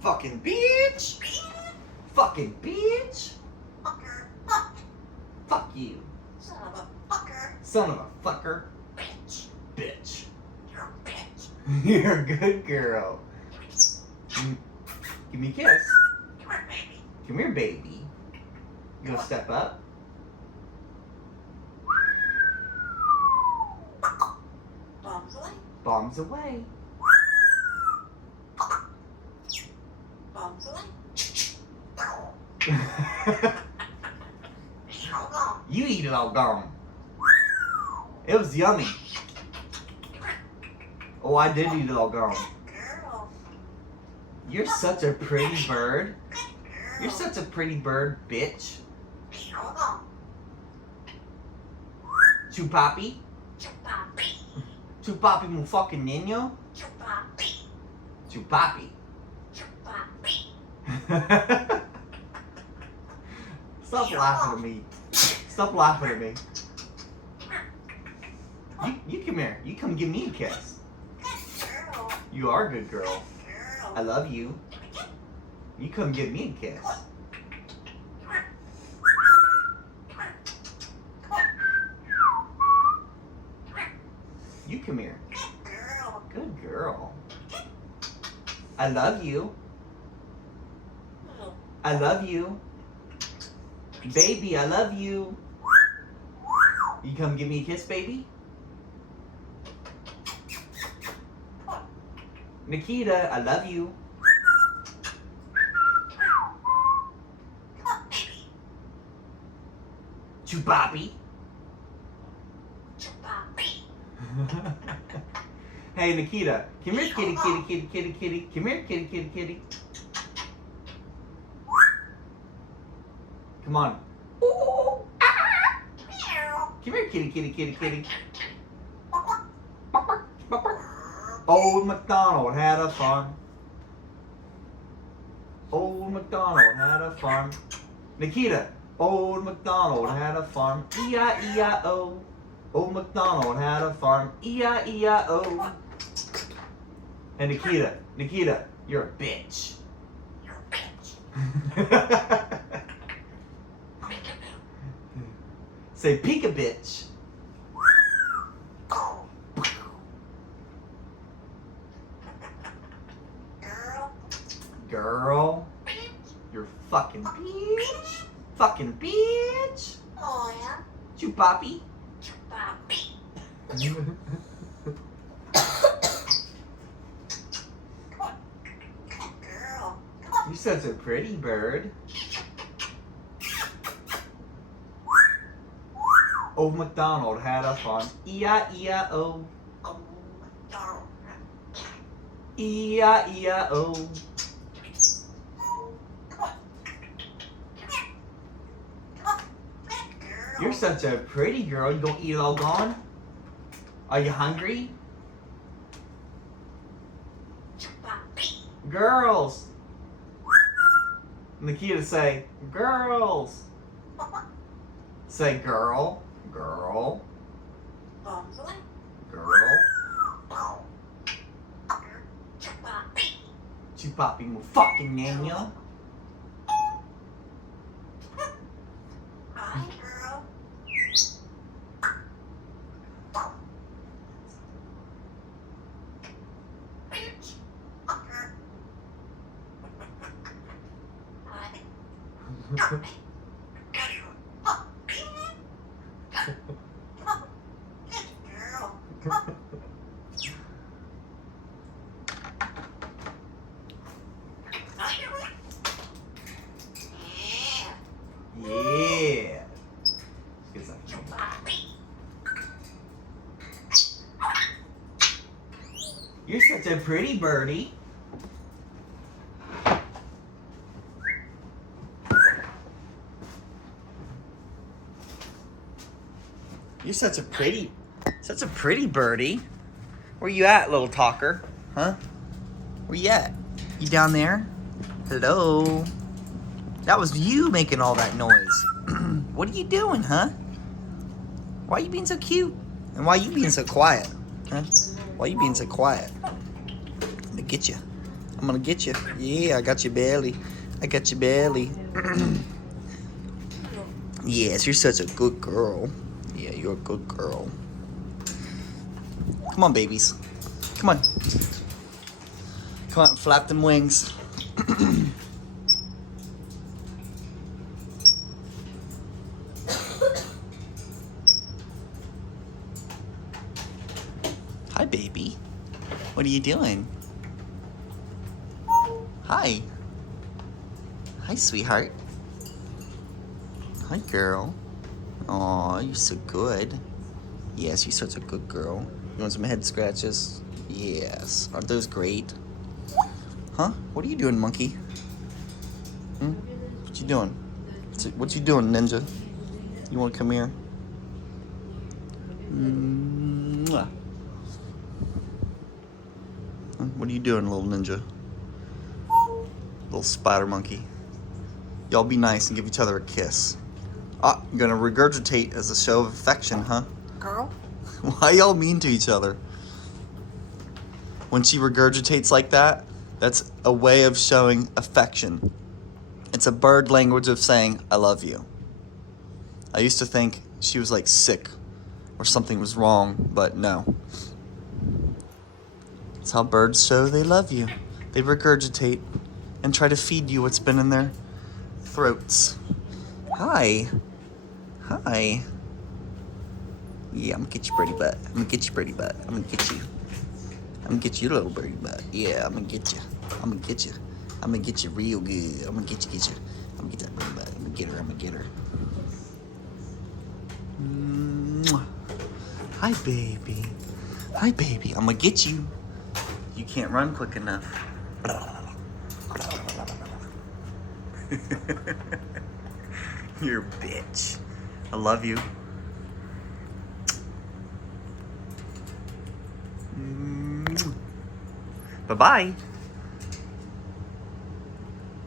Fucking bitch. Fucking bitch. Fuck you. Son of a fucker. Son of a fucker. Bitch. Bitch. You're a bitch. You're a good girl. Give me a kiss. Come here, baby. Come here, baby. You gonna step up? Bombs away. Bombs away. Bombs away. You eat it all gone. It was yummy. Oh, I did eat it all gone. Girl. You're such a pretty bird. Girl. You're such a pretty bird, bitch. Chupapi. Chupapi. Chupapi mo fucking niño. Chupapi. Chupapi. Chupapi. Stop laughing at me. Stop laughing at me. You come here. You come give me a kiss. Girl. You are a good girl. Girl. I love you. You come give me a kiss. You come here. Girl. Good girl. I love you. I love you. Baby, I love you. You come give me a kiss, baby? Nikita, I love you. Chupapi. Chupapi. Hey, Nikita. Come here, kitty, kitty, kitty, kitty, kitty. Come here, kitty, kitty, kitty. Come on. Come here, kitty, kitty, kitty, kitty. Old MacDonald had a farm. Old MacDonald had a farm. Nikita, old MacDonald had a farm. E-I-E-I-O. Old MacDonald had a farm. E-I-E-I-O. And Nikita, you're a bitch. You're a bitch. Say peek a bitch. Girl. Girl, you're fucking bitch. Fucking bitch. Oh, yeah. Chupapi. Chupapi. Girl. You're such a pretty bird. Old MacDonald had a farm. E-I-E-I-O. Oh, darn. E-I-E-I-O. You're such a pretty girl. You gonna eat it all gone? Are you hungry? Chupapi. Girls. Nikita, say, girls. Say, girl. Girl. Bombs away. Girl. Chupapi. Chupapi mo fucking niño. Hi, girl. Bitch. Fucker. Hi. Yeah. Good stuff. You're such a pretty birdie. You're such a pretty birdie. Where you at, little talker? Huh? Where you at? You down there? Hello? That was you making all that noise. What are you doing, huh? Why are you being so cute? And why are you being so quiet? Huh? Why are you being so quiet? I'm gonna get you. I'm gonna get you. Yeah, I got your belly. I got your belly. Yes, you're such a good girl. Yeah, you're a good girl. Come on, babies. Come on. Come on, flap them wings. Hi, baby. What are you doing? Hi. Hi, sweetheart. Hi, girl. Aw, you're so good. Yes, you're such a good girl. You want some head scratches? Yes. Aren't those great? Huh? What are you doing, monkey? Hmm? What you doing? What you doing, ninja? You want to come here? Mwah. Huh? What are you doing, little ninja? Little spider monkey. Y'all be nice and give each other a kiss. Ah, you're gonna regurgitate as a show of affection, huh? Girl. Why y'all mean to each other? When she regurgitates like that, that's a way of showing affection. It's a bird language of saying, I love you. I used to think she was like sick or something was wrong, but no. It's how birds show they love you. They regurgitate and try to feed you what's been in their throats. Hi. Hi. Yeah, I'm gonna get you, birdie butt. I'm gonna get you, birdie butt. I'm gonna get you. I'm gonna get you, little birdie butt. Yeah, I'm gonna get you. I'm gonna get you. I'm gonna get you real good. I'm gonna get you, I'm gonna get that birdie butt. I'm gonna get her. I'm gonna get her. Mwah. Hi, baby. Hi, baby. I'm gonna get you. You can't run quick enough. You're a bitch. I love you. Bye-bye.